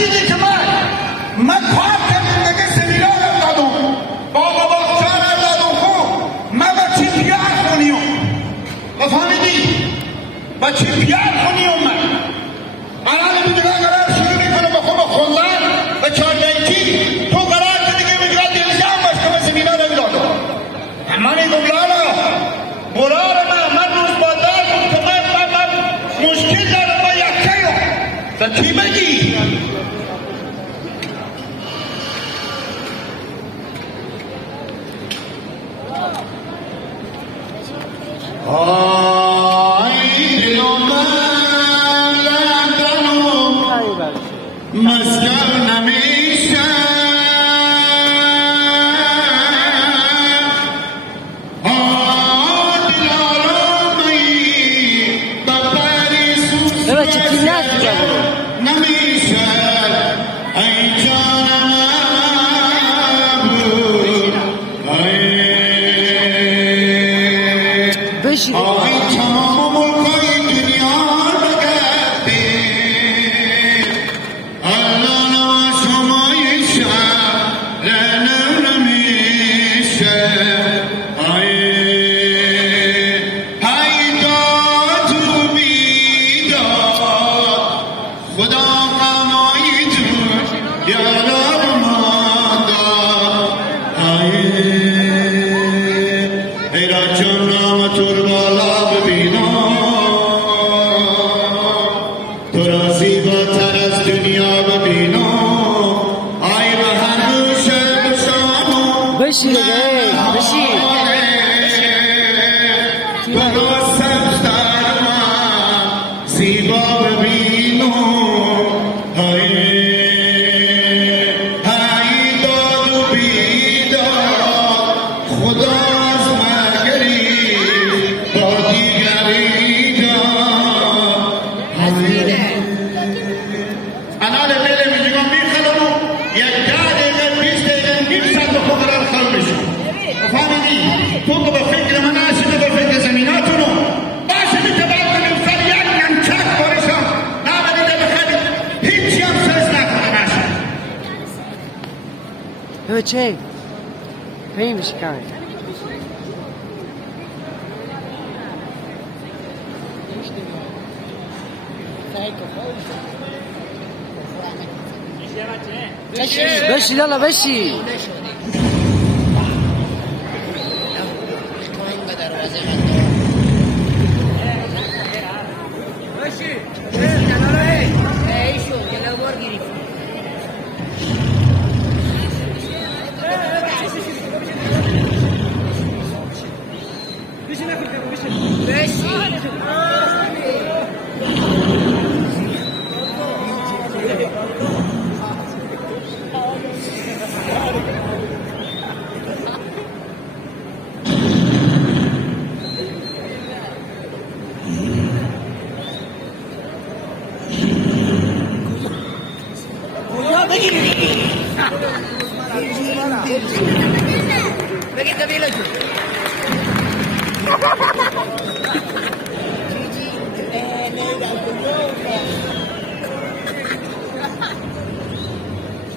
دیدی که من کار کردیم نگه سمینار دادم بابا باختار دادم خوب من بچه پیار خونیم فهمیدی؟ بچه پیار خونیم من الان دیگه قرار شروع میکنه به خوب خوندن و چاردنکی تو قرار دیگه میگه دیلزام باش که من سمینار دادم اما میگم لالا برار من روز بادار بود که من مشکل دارم با یکی رو تا چی بگی؟ مسکر نمیشه چه؟ پی میشه کاری بشی لالا بشی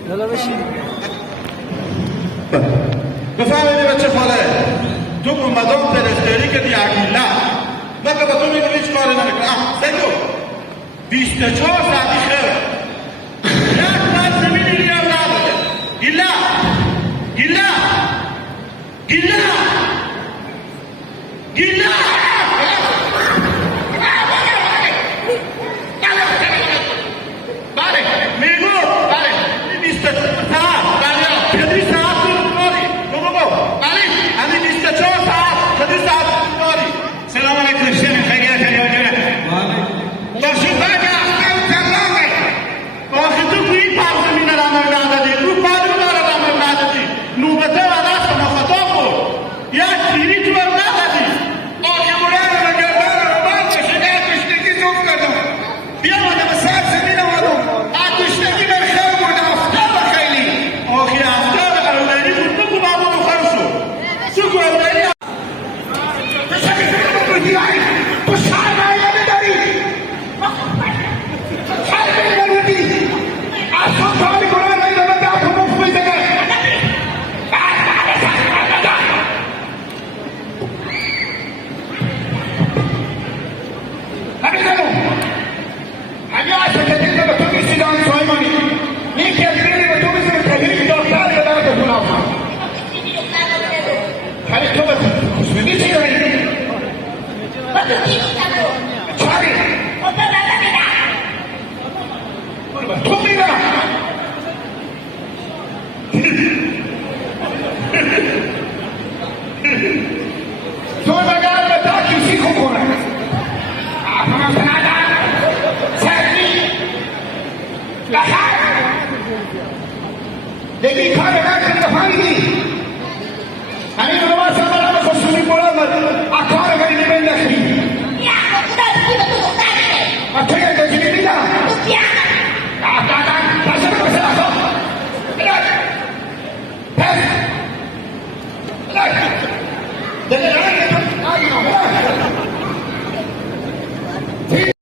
لالا بشی بفهمیدی بچه خاله تو با مدام پرستری که دیگه نه من که با تو میگم هیچ کاری نمیکنم سگو 24 ساعتی